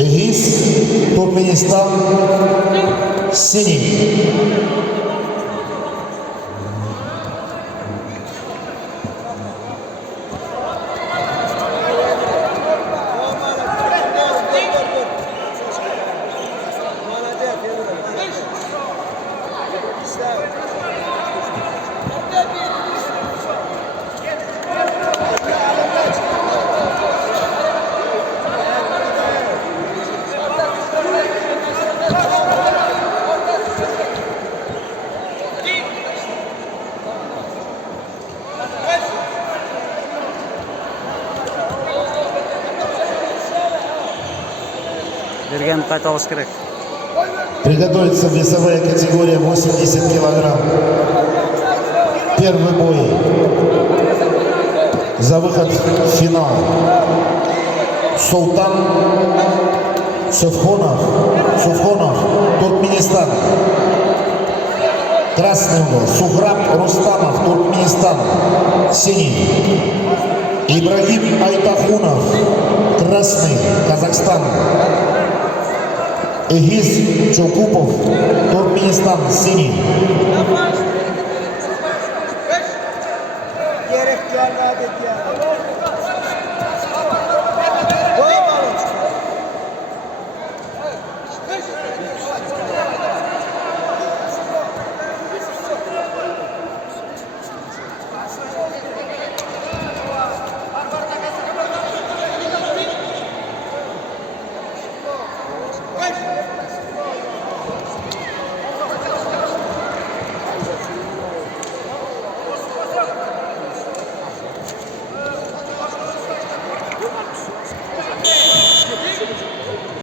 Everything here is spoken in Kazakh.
Эгиз, Туркменистан, синий. Берген қайталыш керек. Приготовится весовая категория 80 килограмм. Первый бой за выход в финал. Султан Суфхонов, Туркменистан. Красный угол. Сухраб Рустамов, Туркменистан. Синий. Ибрагим Айтахунов, красный, Казахстан. Эгиз Чокупов, Туркменистан, синий. Gerek gelmedi ya.